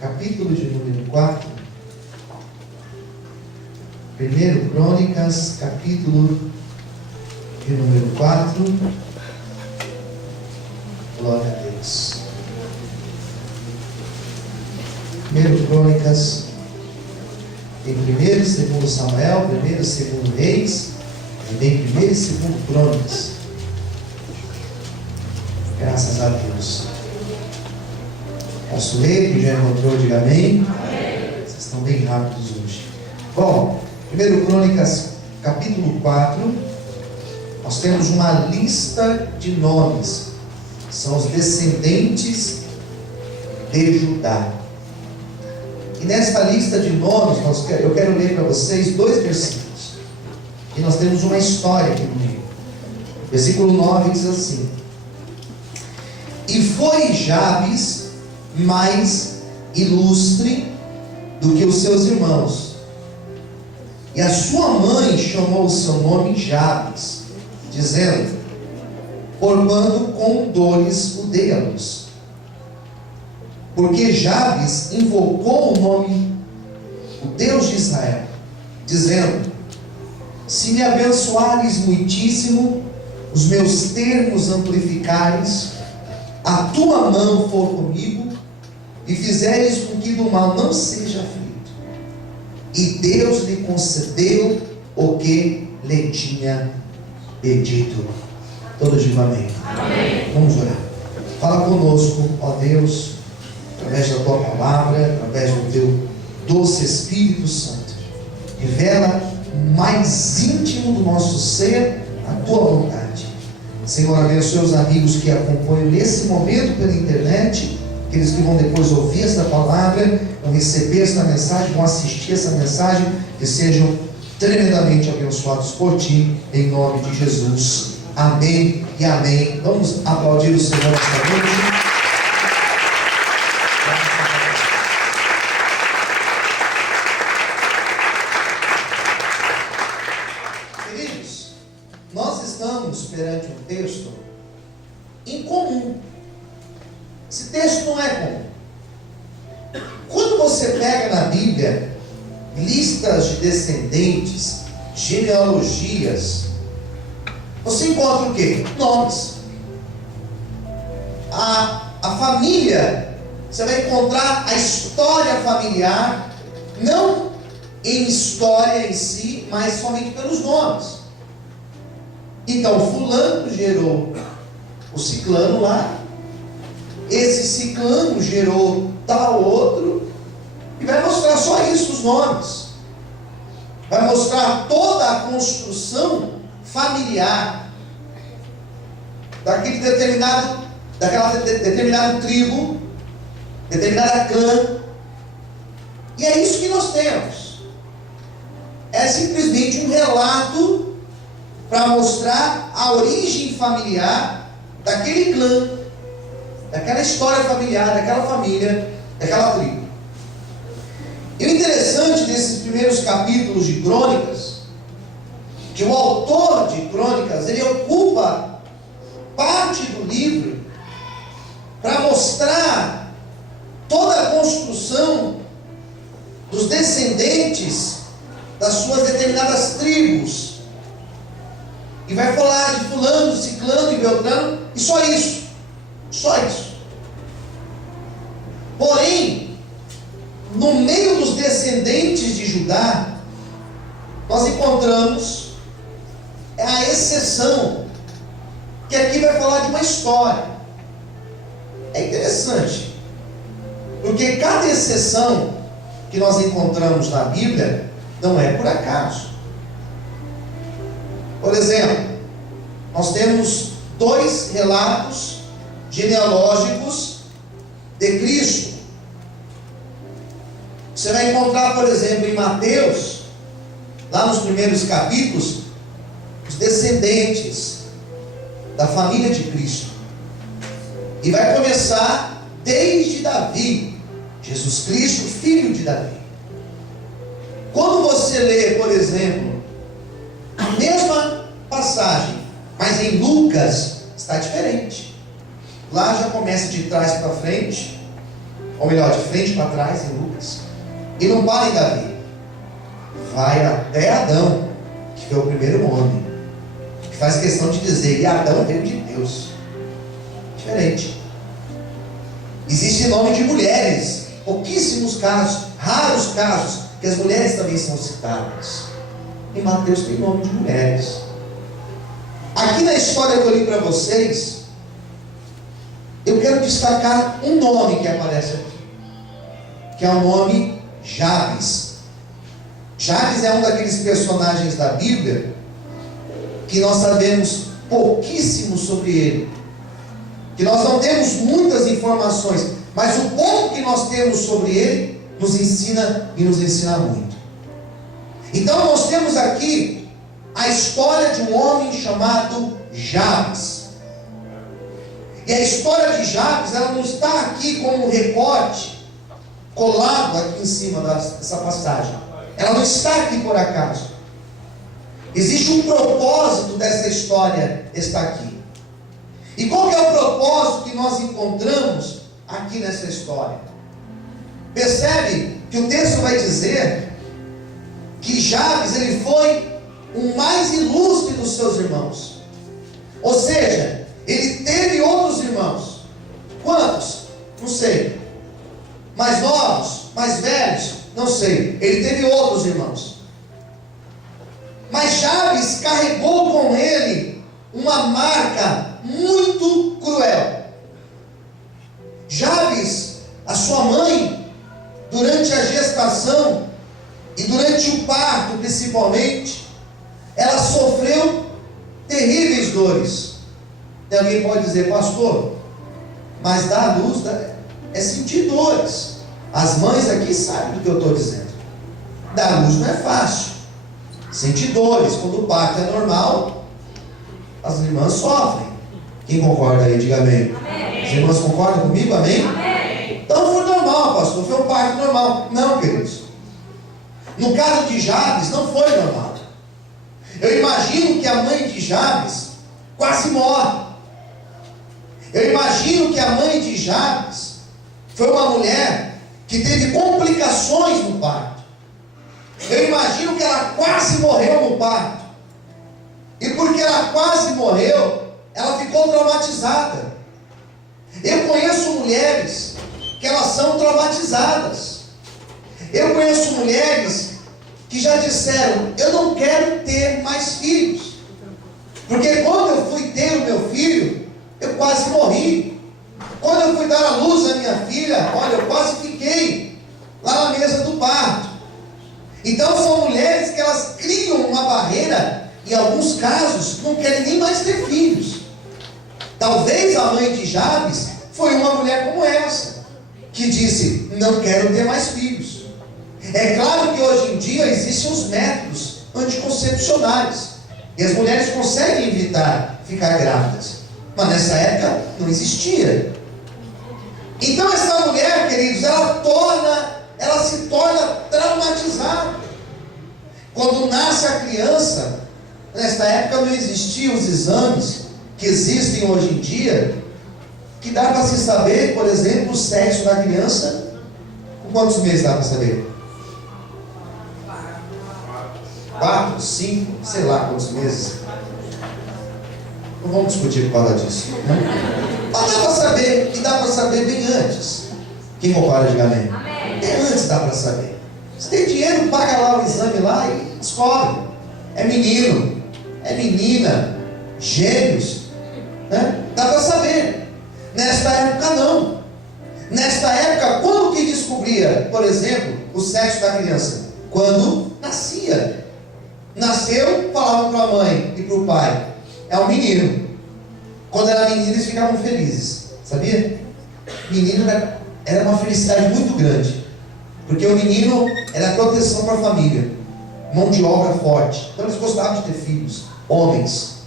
capítulo de número 4. 1 Crônicas, capítulo de número 4. Glória a Deus. 1 Crônicas, em 1 e 2 Samuel, 1 e 2 Reis, e bem 1 e 2 Crônicas. Graças a Deus. Posso ler? Quem já encontrou, diga amém. Amém. Vocês estão bem rápidos hoje. Bom, 1 Crônicas, capítulo 4, nós temos uma lista de nomes. São os descendentes de Judá. E nesta lista de nomes, eu quero ler para vocês 2 versículos. E nós temos uma história aqui no meio. Versículo 9 diz assim: E foi Jabes mais ilustre do que os seus irmãos, e a sua mãe chamou o seu nome Jabes, dizendo: Porquanto com dores o dei à luz. Porque Jabes invocou o nome, o Deus de Israel, dizendo: Se me abençoares muitíssimo, os meus termos amplificares, a tua mão for comigo, e fizeres com que do mal não seja aflito. E Deus lhe concedeu o que lhe tinha pedido. Todos digam amém. Amém. Vamos orar. Fala conosco, ó Deus, através da tua palavra, através do teu doce Espírito Santo. Revela o mais íntimo do nosso ser, a tua vontade. Senhor, abençoe os amigos que acompanham nesse momento pela internet, aqueles que vão depois ouvir esta palavra, vão receber esta mensagem, vão assistir essa mensagem, que sejam tremendamente abençoados por ti, em nome de Jesus. Amém e amém. Vamos aplaudir o Senhor esta noite. Queridos, nós estamos perante um texto incomum. Esse texto não é comum. Quando você pega na Bíblia listas de descendentes, genealogias, você encontra o quê? Nomes. A família, você vai encontrar a história familiar, não em história em si, mas somente pelos nomes. Então, fulano gerou o ciclano lá, esse ciclano gerou tal outro, e vai mostrar só isso, os nomes. Vai mostrar toda a construção familiar daquela determinada tribo, determinada clã. E é isso que nós temos. É simplesmente um relato para mostrar a origem familiar daquele clã, daquela história familiar, daquela família, daquela tribo. E o interessante desses primeiros capítulos de Crônicas, que o autor de Crônicas, ele ocupa parte do livro para mostrar toda a construção dos descendentes das suas determinadas tribos. E vai falar de fulano, ciclano e beltrano, e só isso. Só isso. Porém, no meio dos descendentes de Judá, nós encontramos a exceção, que aqui vai falar de uma história. É interessante, porque cada exceção que nós encontramos na Bíblia não é por acaso. Por exemplo, nós temos 2 relatos genealógicos de Cristo. Você vai encontrar, por exemplo, em Mateus, lá nos primeiros capítulos, os descendentes da família de Cristo. E vai começar desde Davi, Jesus Cristo, filho de Davi. Quando você lê, por exemplo, a mesma passagem, mas em Lucas, está diferente. Lá já começa de trás para frente, ou melhor, de frente para trás em Lucas, e não para em Davi, vai até Adão, que foi o primeiro homem, que faz questão de dizer, e Adão veio de Deus. Diferente. Existe nome de mulheres, pouquíssimos casos, raros casos, que as mulheres também são citadas. Em Mateus tem nome de mulheres. Aqui na história que eu li para vocês, eu quero destacar um nome que aparece aqui, que é o nome Jabes. Jabes é um daqueles personagens da Bíblia que nós sabemos pouquíssimo sobre ele, que nós não temos muitas informações, mas o pouco que nós temos sobre ele nos ensina e nos ensina muito. Então nós temos aqui a história de um homem chamado Jabes. E a história de Jabes, ela não está aqui como um recorte colado aqui em cima dessa passagem. Ela não está aqui por acaso. Existe um propósito dessa história estar aqui. E qual que é o propósito que nós encontramos aqui nessa história? Percebe que o texto vai dizer que Jabes, ele foi o mais ilustre dos seus irmãos. Ou seja, ele teve outros irmãos. Quantos? Não sei. Mais novos? Mais velhos? Não sei. Ele teve outros irmãos. Mas Jabes carregou com ele uma marca muito cruel. Jabes, a sua mãe, durante a gestação e durante o parto principalmente, ela sofreu terríveis dores. E alguém pode dizer, pastor, mas dar à luz é sentir dores. As mães aqui sabem do que eu estou dizendo. Dar à luz não é fácil. Sentir dores, quando o parto é normal, as irmãs sofrem. Quem concorda aí, diga amém. Amém. As irmãs concordam comigo, amém? Amém. Então foi normal, pastor, foi um parto normal. Não, queridos. No caso de Jabes, não foi normal. Eu imagino que a mãe de Jabes quase morre. Eu imagino que a mãe de Jabes foi uma mulher que teve complicações no parto. Eu imagino que ela quase morreu no parto. E porque ela quase morreu, ela ficou traumatizada. Eu conheço mulheres que elas são traumatizadas. Eu conheço mulheres que já disseram, eu não quero ter mais filhos. Porque quando eu fui ter o meu filho, eu quase morri. Quando eu fui dar à luz à minha filha, olha, eu quase fiquei lá na mesa do parto. Então são mulheres que elas criam uma barreira, em alguns casos, não querem nem mais ter filhos. Talvez a mãe de Jabes foi uma mulher como essa, que disse, não quero ter mais filhos. É claro que hoje em dia existem os métodos anticoncepcionais, e as mulheres conseguem evitar ficar grávidas, mas nessa época não existia. Então essa mulher, queridos, ela se torna traumatizada. Quando nasce a criança, nesta época não existiam os exames que existem hoje em dia, que dá para se saber, por exemplo, o sexo da criança. Com quantos meses dá para saber? 4, 5, sei lá quantos meses. Não vamos discutir por causa disso, né? Mas dá para saber, e dá para saber bem antes. Quem concorda, diga amém. Até antes dá para saber. Se tem dinheiro, paga lá o exame lá e descobre. É menino, é menina, gêmeos, né? Dá para saber. Nesta época não. Nesta época, quando que descobria, por exemplo, o sexo da criança? Quando nascia. Nasceu, falavam para a mãe e para o pai, é um menino. Quando era menino, eles ficavam felizes, sabia? Menino era uma felicidade muito grande, porque o menino era proteção para a família, mão de obra forte. Então eles gostavam de ter filhos, homens.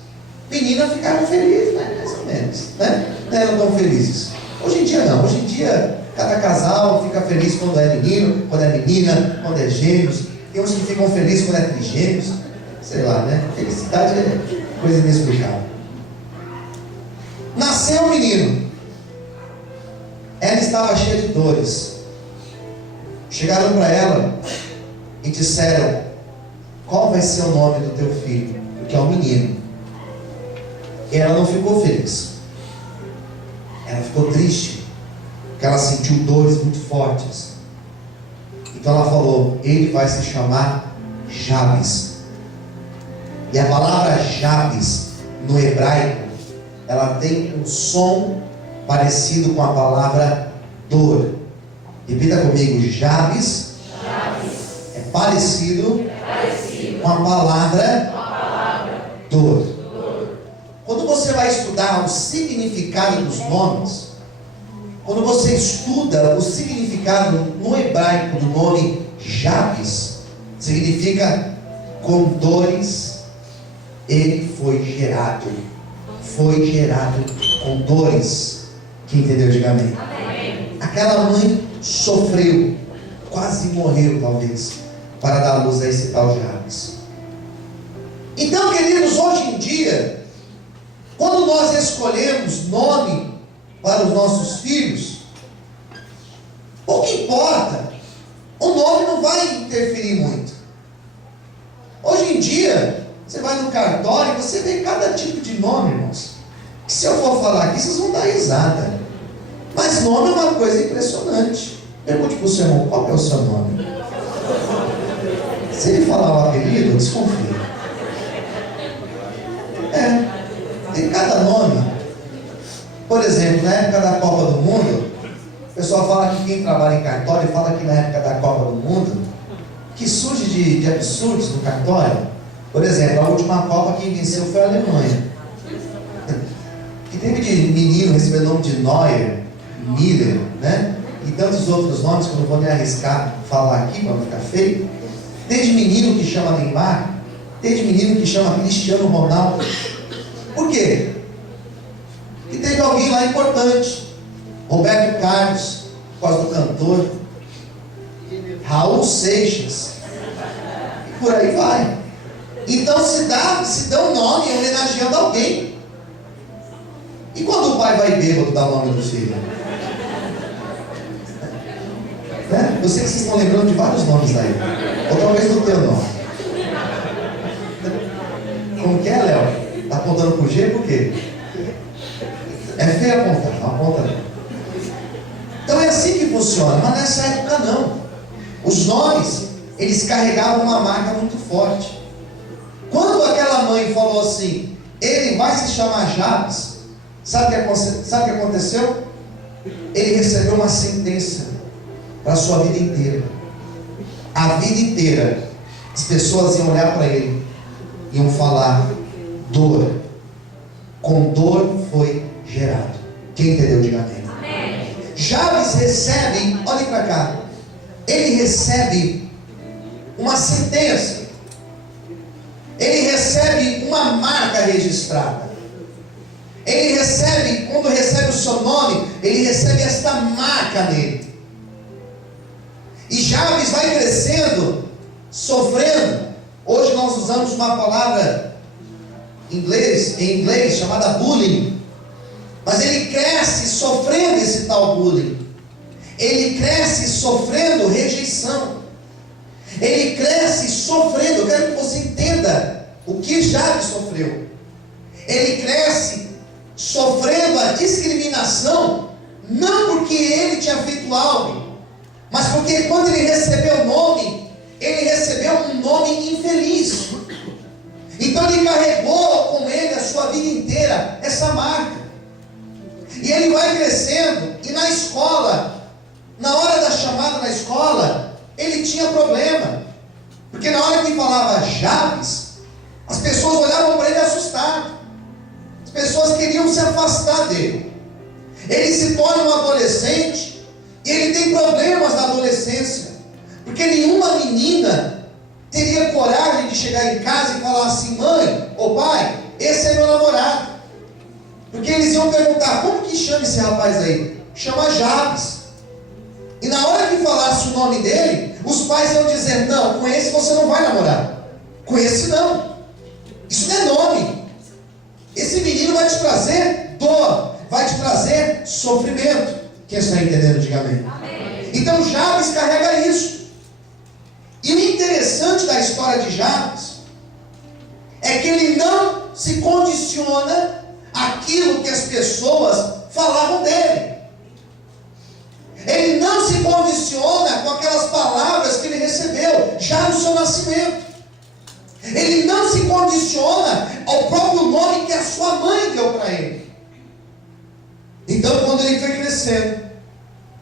Menina ficavam felizes, né? Mais ou menos, né? Não eram tão felizes. Hoje em dia não, hoje em dia cada casal fica feliz quando é menino, quando é menina, quando é gêmeos. Tem uns que ficam felizes quando é trigêmeos, sei lá, né? Felicidade é coisa inexplicável. Nasceu o menino. ela estava cheia de dores. Chegaram para ela e disseram: qual vai ser o nome do teu filho? Porque é um menino. E ela não ficou feliz. Ela ficou triste, porque ela sentiu dores muito fortes. Então ela falou: ele vai se chamar Jabes. E a palavra Jabes no hebraico, ela tem um som parecido com a palavra dor. Repita comigo: Jabes, é parecido com a palavra dor. Quando você vai estudar o significado dos nomes, quando você estuda o significado no hebraico do nome Jabes, significa com dores ele foi gerado. Foi gerado com dores. Quem entendeu, diga amém. Aquela mãe sofreu, quase morreu talvez, para dar luz a esse tal Jabes. Então, queridos, hoje em dia, quando nós escolhemos nome para os nossos filhos, pouco importa, o nome não vai interferir muito. Hoje em dia, você vai no cartório e você vê cada tipo de nome, irmãos, que se eu for falar aqui, vocês vão dar risada. Mas nome é uma coisa impressionante. Pergunte para o seu irmão: qual é o seu nome? Se ele falar o apelido, desconfia. Tem cada nome. Por exemplo, na época da Copa do Mundo, o pessoal fala que quem trabalha em cartório fala que na época da Copa do Mundo, que surge de absurdos no cartório. Por exemplo, a última Copa quem venceu foi a Alemanha. Que teve de menino recebendo o nome de Neuer, Miller, né? E tantos outros nomes que eu não vou nem arriscar falar aqui para não ficar feio. Tem de menino que chama Neymar, tem de menino que chama Cristiano Ronaldo. Por quê? Porque teve alguém lá importante, Roberto Carlos, por causa do cantor, Raul Seixas, e por aí vai. Então se dá um nome homenageando alguém. E quando o pai vai bêbado dar o nome do filho? Né? Eu sei que vocês estão lembrando de vários nomes aí, ou talvez do teu nome. Como que é, Léo? Está apontando para o G por quê? É feio apontar, não aponta não. Então é assim que funciona, mas nessa época não. Os nomes, eles carregavam uma marca muito forte. Quando aquela mãe falou assim: ele vai se chamar Jabes, sabe o que aconteceu? Ele recebeu uma sentença para a sua vida inteira. A vida inteira as pessoas iam olhar para ele, iam falar: dor, com dor foi gerado. Quem entendeu, diga amém. Amém. Jabes recebe, olhem para cá, ele recebe uma sentença, ele recebe uma marca registrada, ele recebe, quando recebe o seu nome, ele recebe esta marca nele. E Jabes vai crescendo, sofrendo. Hoje nós usamos uma palavra em inglês chamada bullying. Mas ele cresce sofrendo esse tal bullying. Ele cresce sofrendo rejeição. Ele cresce sofrendo. Eu quero que você entenda o que Jabes sofreu. Ele cresce sofrendo a discriminação, não porque ele tinha feito algo, mas porque quando ele recebeu o nome, ele recebeu um nome infeliz. Então ele carregou com ele a sua vida inteira essa marca. E ele vai crescendo, e na escola, na hora da chamada na escola, ele tinha problema. Porque na hora que falava Jabes, as pessoas olhavam para ele assustadas. As pessoas queriam se afastar dele. Ele se torna um adolescente, e ele tem problemas na adolescência. Porque nenhuma menina teria coragem de chegar em casa e falar assim: mãe ou pai, esse é meu namorado. Porque eles iam perguntar: como que chama esse rapaz aí? Chama Jabes. E na hora que falasse o nome dele, os pais iam dizer: não, com esse você não vai namorar. Com esse não. Isso não é nome. Esse menino vai te trazer dor, vai te trazer sofrimento. Quem está entendendo, diga amém. Então Jabes carrega isso. E o interessante da história de Jabes é que ele não se condiciona àquilo que as pessoas falavam dele. Ele não se condiciona com aquelas palavras que ele recebeu já no seu nascimento. Ele não se condiciona ao próprio nome que a sua mãe deu para ele. Então, quando ele foi crescendo,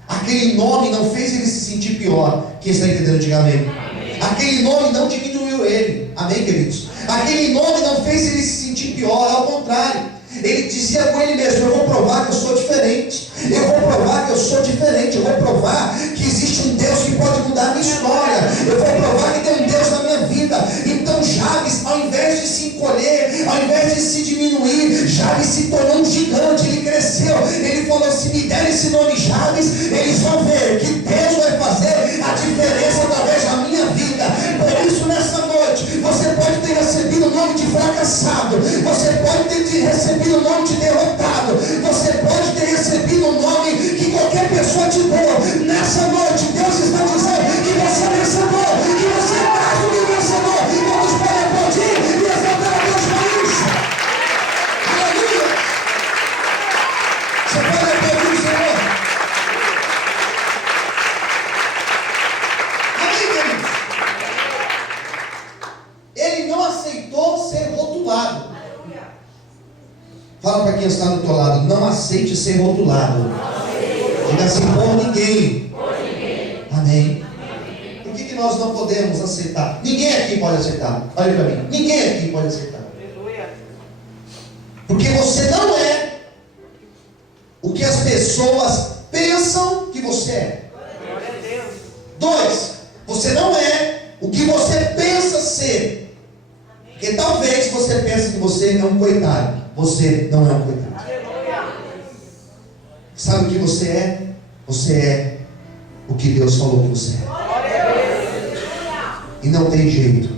aquele nome não fez ele se sentir pior. Quem está entendendo, diga amém. Aquele nome não diminuiu ele. Amém, queridos? Aquele nome não fez ele se sentir pior, ao contrário. Ele dizia com ele mesmo: eu vou provar que eu sou diferente. Eu vou provar que eu sou diferente. Eu vou provar que existe um Deus que pode mudar a minha história. Eu vou provar que tem um Deus na minha vida. Então Jabes, ao invés de se encolher, ao invés de se diminuir, Jabes se tornou um gigante. Ele cresceu. Ele falou: se me der esse nome Jabes, eles vão ver que Deus vai fazer a diferença através da minha vida. Por isso, nessa noite, você pode ter recebido o nome de fracassado. Você pode ter recebido o nome de derrotado. Você pode ter recebido o nome que qualquer pessoa te deu. Nessa noite, Deus está dizendo que você é vencedor, que você é mais do que vencedor. Todos podem aplaudir e exaltar a Deus por isso. Aleluia! Você pode aplaudir o Senhor. Amém, queridos? Ele não aceitou ser rotulado. Fala para quem está do teu lado: não aceite ser rotulado. Diga assim: por ninguém. Amém. Por que nós não podemos aceitar? Ninguém aqui pode aceitar. Olha para mim: ninguém aqui pode aceitar. Porque você não é o que as pessoas pensam que você é. 2, você não é o que você pensa ser. Porque talvez você pense que você é um coitado. Você não é um coitado. Sabe o que você é? Você é o que Deus falou que você é. E não tem jeito.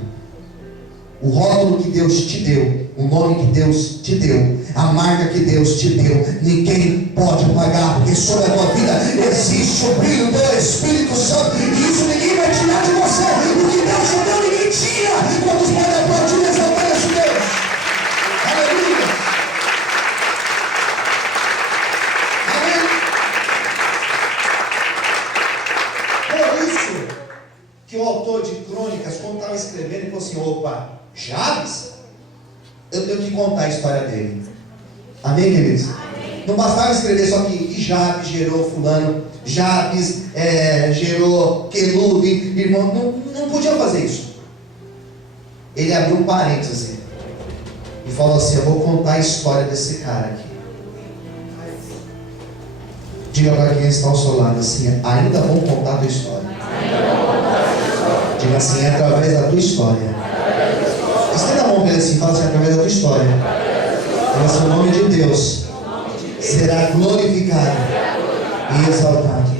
O rótulo que Deus te deu, o nome que Deus te deu, a marca que Deus te deu, ninguém pode apagar. Porque sobre a tua vida existe o brilho do Espírito Santo. E isso ninguém vai tirar de você. O que Deus te deu, ninguém tira. Quantos podem aplaudir e exaltar esse Deus? Aleluia! Que o autor de Crônicas, quando estava escrevendo, ele falou assim: opa, Jabes? Eu tenho que contar a história dele. Amém, queridos? Amém. Não bastava escrever só que Jabes gerou fulano, Jabes gerou Quelube, irmão. Não podia fazer isso. Ele abriu um parênteses assim, e falou assim: eu vou contar a história desse cara aqui. Diga para quem está ao seu lado assim: ainda vou contar a tua história. Diga assim: através da tua história. Estenda a mão para ele assim, fala assim: através da tua história. Diga assim: o nome de Deus será glorificado e exaltado.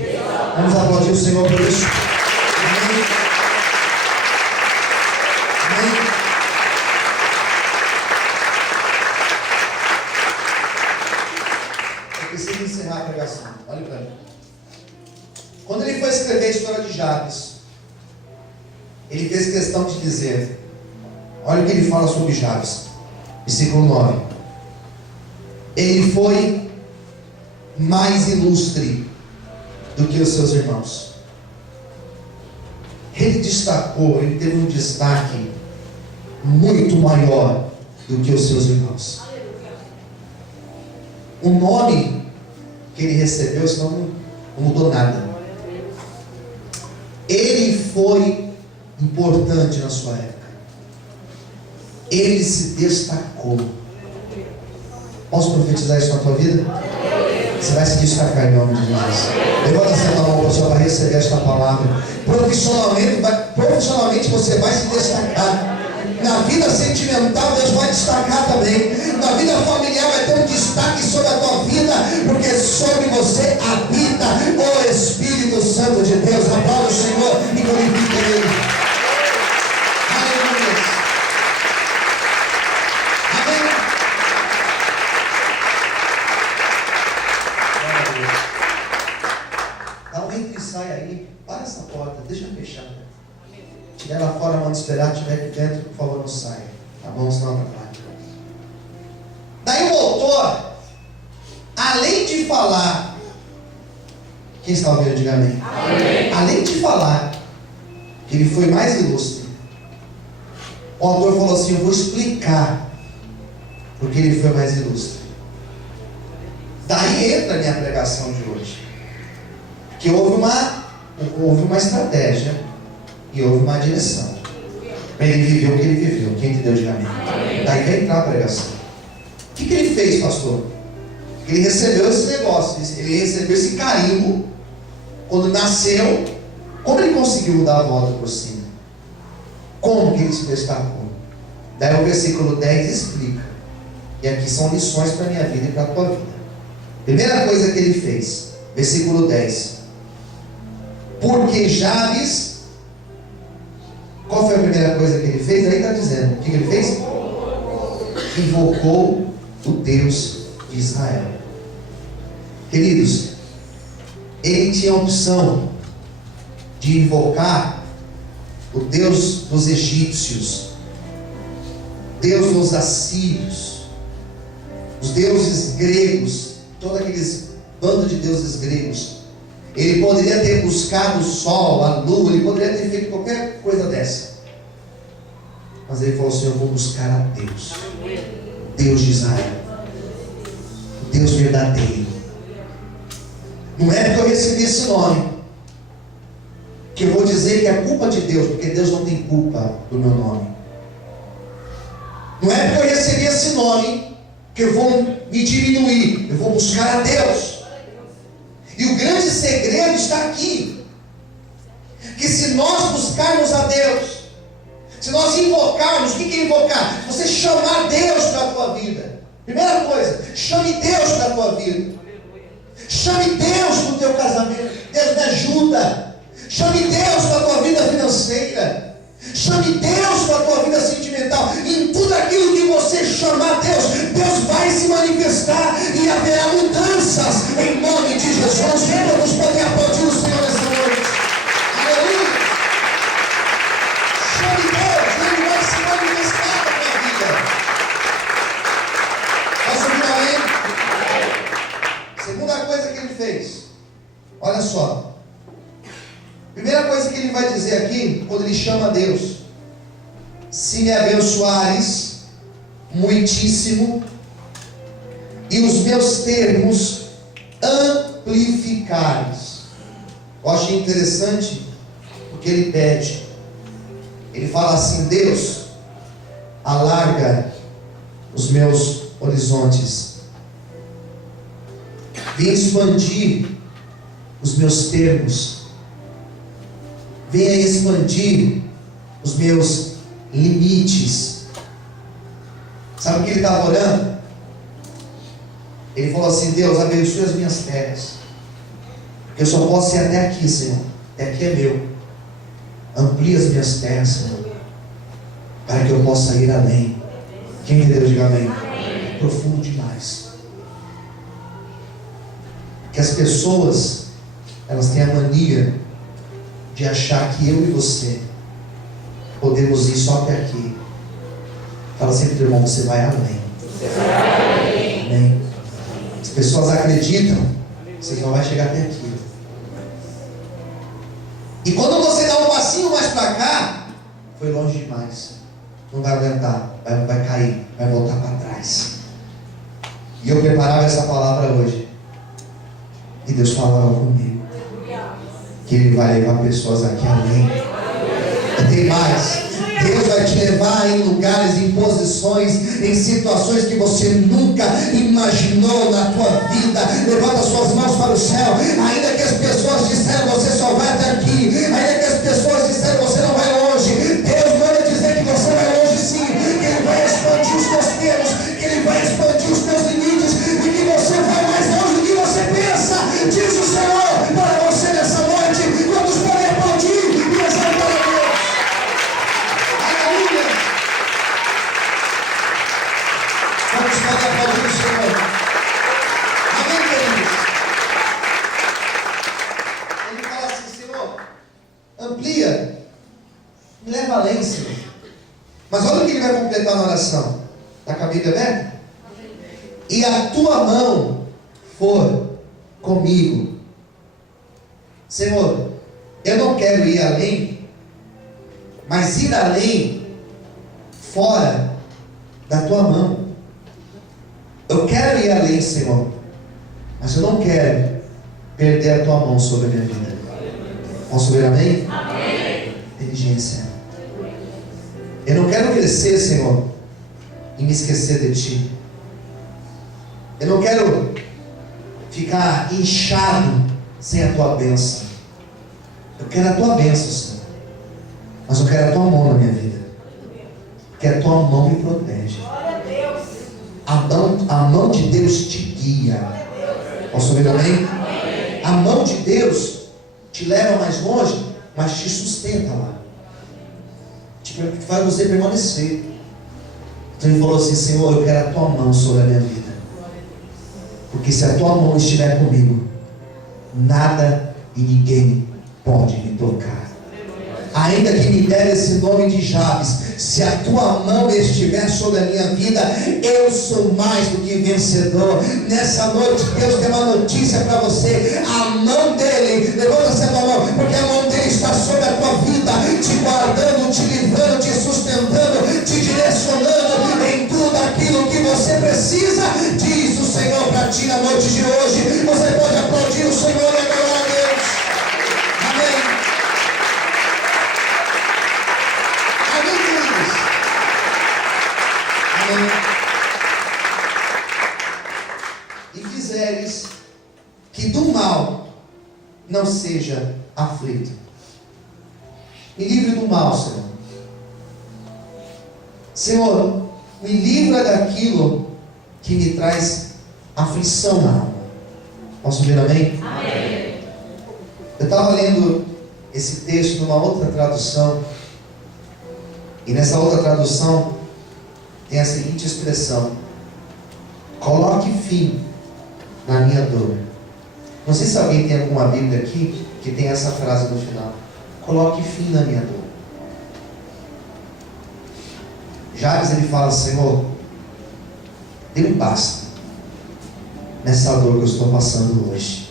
Vamos aplaudir o Senhor por isso. Amém. Amém. Eu preciso encerrar a pregação. Olha para mim. Quando ele foi escrever a história de Jabes, ele fez questão de dizer: olha o que ele fala sobre Jabes, versículo 9: ele foi mais ilustre do que os seus irmãos. Ele destacou, ele teve um destaque muito maior do que os seus irmãos. O nome que ele recebeu, senão não mudou nada. Ele foi importante na sua época. Ele se destacou. Posso profetizar isso na tua vida? Você vai se destacar em nome de Jesus. Levanta essa mão, pessoal, para receber esta palavra. Profissionalmente você vai se destacar. Na vida sentimental Deus vai destacar também. Na vida familiar vai ter um destaque sobre a tua vida, porque sobre você habita o Espírito Santo de Deus. Aplauda o Senhor e glorifica Ele. Aleluia. Amém. deixa fechado. Se estiver lá fora, manda esperar. Se estiver aqui dentro, por favor, não saia. Tá bom? Senão atrapalha. Daí o autor, além de falar, quem está ouvindo, diga amém. Amém. Além de falar que ele foi mais ilustre, o autor falou assim: eu vou explicar porque ele foi mais ilustre. Daí entra a minha pregação de hoje. Que houve uma estratégia e houve uma direção. Ele viveu o que ele viveu. Quem entendeu, diga amém. Amém. Daí vai entrar a pregação. O que ele fez, pastor? Ele recebeu esse negócio, ele recebeu esse carimbo quando nasceu. Como ele conseguiu dar a volta por cima? Como que ele se destacou? Daí o versículo 10 explica. E aqui são lições para a minha vida e para a tua vida. Primeira coisa que ele fez, versículo 10. Porque Jabes, qual foi a primeira coisa que ele fez? Aí está dizendo, o que ele fez? Invocou o Deus de Israel. Queridos, ele tinha a opção de invocar o Deus dos egípcios, Deus dos assírios, os deuses gregos, todos aqueles bandos de deuses gregos. Ele poderia ter buscado o sol, a lua, ele poderia ter feito qualquer coisa dessa. Mas ele falou assim: eu vou buscar a Deus, Deus de Israel, o Deus verdadeiro. Não é porque eu recebi esse nome que eu vou dizer que é culpa de Deus, porque Deus não tem culpa do meu nome. Não é porque eu recebi esse nome que eu vou me diminuir. Eu vou buscar a Deus. E o grande segredo está aqui, que se nós buscarmos a Deus, se nós invocarmos, o que é invocar? Se você chamar Deus para a tua vida, primeira coisa, chame Deus para a tua vida. Chame Deus para o teu casamento. Deus me ajuda. Chame Deus para a tua vida financeira. Chame Deus para a tua vida sentimental. Em tudo aquilo que você chamar Deus, Deus vai se manifestar e haverá mudanças em nome de Jesus. Todos podem aplaudir o Senhor nessa noite. Aleluia. Chame Deus, Ele vai se manifestar na tua vida. Posso ouvir amém? Segunda coisa que ele fez, olha só. Primeira coisa que ele vai dizer aqui, quando ele chama Deus: se me abençoares muitíssimo e os meus termos amplificares. Eu achei interessante o que ele pede. Ele fala assim: Deus, alarga os meus horizontes, venha expandir os meus termos, venha expandir os meus limites. Sabe o que ele estava orando? Ele falou assim: Deus, abençoe as minhas terras, porque eu só posso ir até aqui, Senhor, até aqui é meu. Amplie as minhas terras, Senhor, para que eu possa ir além. Quem entendeu, diga amém. É profundo demais. Que as pessoas, elas têm a mania de achar que eu e você podemos ir só até aqui. Fala sempre, irmão, você vai além. Amém. As pessoas acreditam que você só vai chegar até aqui. E quando você dá um passinho mais para cá, foi longe demais. Não vai aguentar, vai cair, vai voltar para trás. E eu preparava essa palavra hoje. E Deus falava comigo que Ele vai levar pessoas aqui além. E tem mais. Deus vai te levar em lugares, em posições, em situações que você nunca imaginou na tua vida. Levanta suas mãos para o céu. Ainda que as pessoas disseram você só vai até aqui, ainda que as pessoas disseram você não vai longe, Deus manda dizer que você vai longe sim, que Ele vai expandir os teus termos, que Ele vai expandir os teus limites, e que você vai mais longe do que você pensa, diz o Senhor para você nessa noite. Quantos podem aplaudir e exaltar a Deus? Vamos poder aplaudir o Senhor. Amém, queridos? Ele fala assim: Senhor, dizia: me leva além, Senhor. Mas olha o que ele vai completar na oração. Está com a Bíblia aberta? E a tua mão for comigo. Senhor, eu não quero ir além, mas ir além fora da tua mão. Eu quero ir além, Senhor, mas eu não quero perder a tua mão sobre a minha vida. Posso ver amém? Amém. Inteligência. Eu não quero crescer, Senhor, e me esquecer de Ti. Eu não quero ficar inchado sem a Tua bênção. Eu quero a Tua bênção, Senhor, mas eu quero a Tua mão na minha vida, porque a Tua mão me protege. A mão de Deus te guia. Posso ver amém? A mão de Deus te leva mais longe, mas te sustenta lá, te faz você permanecer. Então ele falou assim: Senhor, eu quero a tua mão sobre a minha vida, porque se a tua mão estiver comigo, nada e ninguém pode me tocar. Ainda que me der esse nome de Jabes, se a tua mão estiver sobre a minha vida, eu sou mais do que vencedor. Nessa noite Deus tem uma notícia para você: a mão dele, levanta essa tua mão, porque a mão dele está sobre a tua vida, te guardando, te livrando, te sustentando, te direcionando em tudo aquilo que você precisa. Diz o Senhor para ti na noite de hoje. Você pode aplaudir o Senhor e adorar a Deus. Amém. E fizeres que do mal não seja aflito. Me livre do mal, Senhor. Senhor, me livra daquilo que me traz aflição na alma. Posso ver amém? Amém. Eu estava lendo esse texto numa outra tradução, e nessa outra tradução tem a seguinte expressão: coloque fim na minha dor. Não sei se alguém tem alguma Bíblia aqui que tem essa frase no final: coloque fim na minha dor. Jabes, ele fala: Senhor, dê um basta nessa dor que eu estou passando hoje.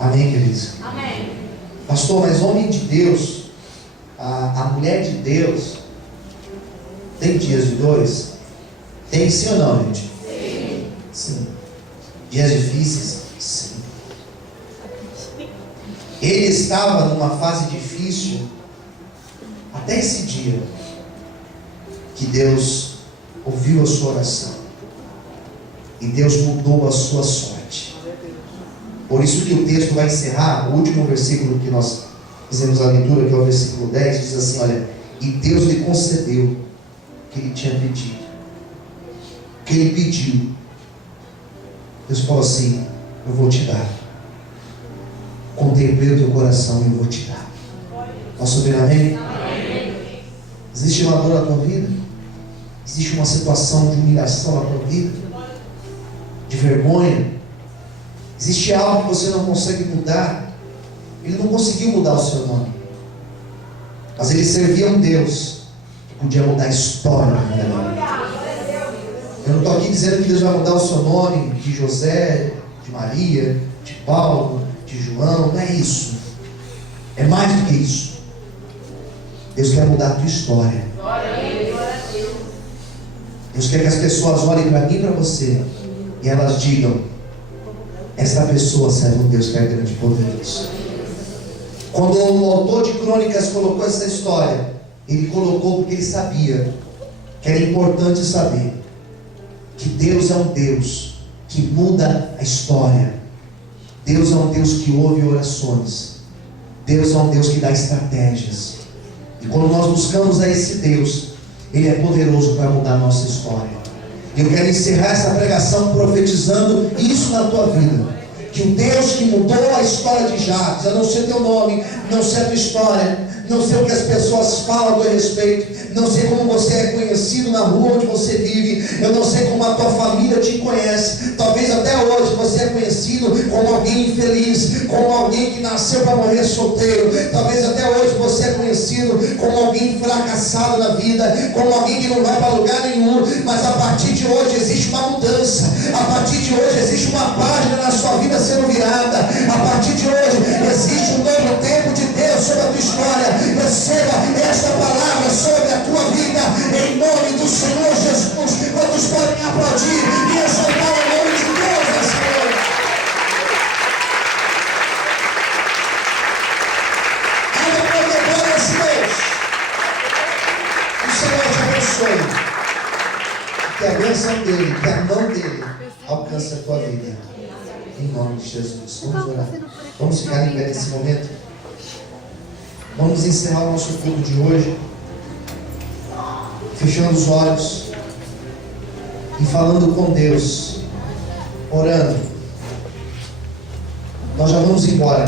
Amém, queridos? Amém. Pastor, mas homem de Deus, a mulher de Deus, tem dias de dores? Tem, sim ou não, gente? Sim. Sim. Dias difíceis? Sim. Ele estava numa fase difícil até esse dia que Deus ouviu a sua oração e Deus mudou a sua sorte. Por isso que o texto vai encerrar, o último versículo que nós fizemos a leitura, que é o versículo 10, diz assim: olha, e Deus lhe concedeu o que ele tinha pedido. O que ele pediu, Deus falou assim: eu vou te dar. Contemplei o teu coração e eu vou te dar. Posso ver amém? Amém. Existe uma dor na tua vida? Existe uma situação de humilhação na tua vida? De vergonha? Existe algo que você não consegue mudar? Ele não conseguiu mudar o seu nome, mas ele servia a um Deus que podia mudar a história da vida dele. Eu não estou aqui dizendo que Deus vai mudar o seu nome de José, de Maria, de Paulo, de João. Não é isso. É mais do que isso. Deus quer mudar a tua história. Deus quer que as pessoas olhem para mim e para você e elas digam: esta pessoa serve um Deus que é grande e poderoso. Quando o autor de Crônicas colocou essa história, ele colocou porque ele sabia que era importante saber que Deus é um Deus que muda a história. Deus é um Deus que ouve orações. Deus é um Deus que dá estratégias. E quando nós buscamos a esse Deus, Ele é poderoso para mudar a nossa história. Eu quero encerrar essa pregação profetizando isso na tua vida: que o Deus que mudou a história de Jabes, eu não sei teu nome, não sei a tua história, não sei o que as pessoas falam a teu respeito, não sei como você é conhecido na rua onde você vive, eu não sei como a tua família te conhece, talvez até hoje você é conhecido como alguém infeliz, como alguém que nasceu para morrer solteiro, talvez até hoje você é conhecido como alguém fracassado na vida, como alguém que não vai para lugar nenhum, mas a partir de hoje existe uma mudança, a partir de hoje existe uma página na sua vida sendo virada, a partir de hoje existe um novo tempo de Deus sobre a tua história. Receba esta palavra sobre a tua vida em nome do Senhor Jesus. Quantos podem aplaudir e exaltar o nome de Deus nessa noite? Ainda pode glória a Deus. O Senhor te abençoe. Que a bênção dele, que a mão dele alcance a tua vida. Em nome de Jesus. Vamos orar. Vamos ficar em pé nesse momento. Vamos encerrar o nosso culto de hoje, fechando os olhos e falando com Deus, orando. Nós já vamos embora.